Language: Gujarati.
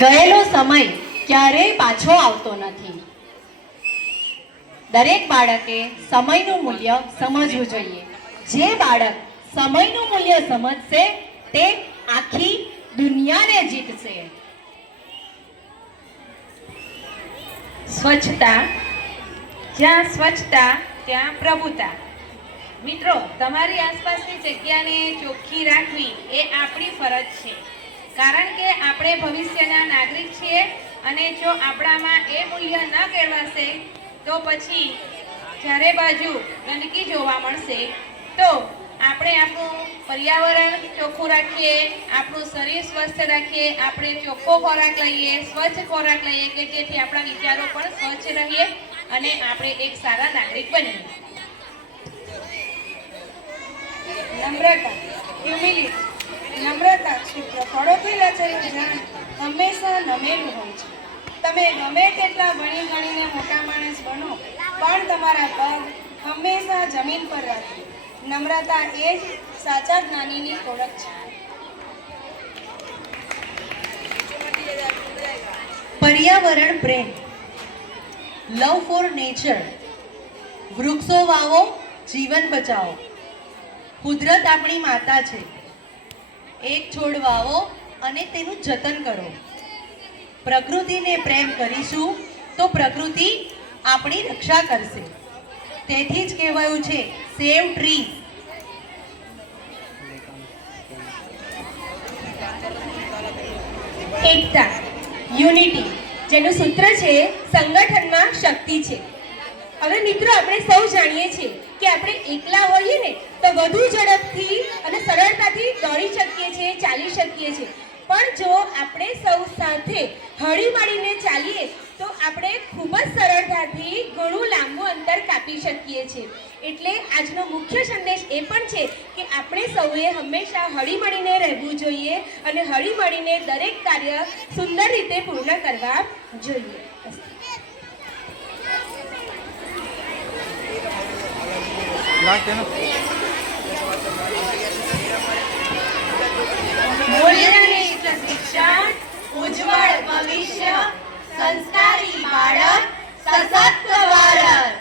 ગયેલો સમય ક્યારેય પાછો આવતો નથી. દરેક બાળકે સમયનું મૂલ્ય સમજવું જોઈએ. જે બાળક સમયનું મૂલ્ય સમજશે તે આખી દુનિયાને જીતશે. સ્વચ્છતા, જ્યાં સ્વચ્છતા ત્યાં પ્રભુતા. મિત્રો, તમારી આસપાસની જગ્યાને ચોખ્ખી રાખવી એ આપણી ફરજ છે, કારણ કે આપણે ભવિષ્યના નાગરિક છીએ અને જો આપણામાં એ મૂલ્ય ન કેળવાશે તો પછી ચારે બાજુ ગંદકી જોવા મળશે. તો આપણે આપણું પર્યાવરણ ચોખ્ખું રાખીએ, આપણું શરીર સ્વસ્થ રાખીએ, આપણે ચોખ્ખો ખોરાક લઈએ, સ્વચ્છ ખોરાક લઈએ કે જેથી આપણા વિચારો પણ સ્વચ્છ રહીએ અને આપણે એક સારા નાગરિક બનીએ. નમ્રતા, હ્યુમિલિટી. નમ્રતા ક્ષિપ્ર ફળોથી રચેલું જ્ઞાન હંમેશા નમેલું હોય છે. તમે ગમે તેટલા ભણી ગણીને મોટા માણસ બનો પણ તમારા પગ હંમેશા જમીન પર રાખો. નમ્રતા એ જ સાચા જ્ઞાનીની ઓળખ છે. પર્યાવરણ પ્રેમ, લવ ફોર નેચર. વૃક્ષો વાવો, જીવન બચાવો. કુદરત આપણી માતા છે. એક છોડ વાવો અને તેનું જતન કરો. પ્રકૃતિને પ્રેમ કરીશું તો પ્રકૃતિ આપણી રક્ષા કરશે. તેથી જ કહેવાયું છે સેવ ટ્રી. એકતા, યુનિટી, જેનું સૂત્ર છે સંગઠનમાં શક્તિ છે. હવે મિત્રો, આપણે સૌ જાણીએ છીએ કે આપણે એકલા હોઈએ ને તો વધુ ઝડપથી અને સરળતાથી દોડી શકીએ છીએ, ચાલી શકીએ છીએ. પણ જો આપણે સૌ સાથે હળીમળીને ચાલીએ તો આપણે ખૂબ જ સરળતાથી ઘણું લાંબુ અંતર કાપી શકીએ છીએ. એટલે આજનો મુખ્ય સંદેશ એ પણ છે કે આપણે સૌએ હંમેશા હળીમળીને રહેવું જોઈએ અને હળીમળીને દરેક કાર્ય સુંદર રીતે પૂર્ણ કરવા જોઈએ. મૂલ્યનિષ્ઠ શિક્ષણ, ઉજ્જવળ ભવિષ્ય, સંસ્કારી બાળક, સશક્ત ભારત.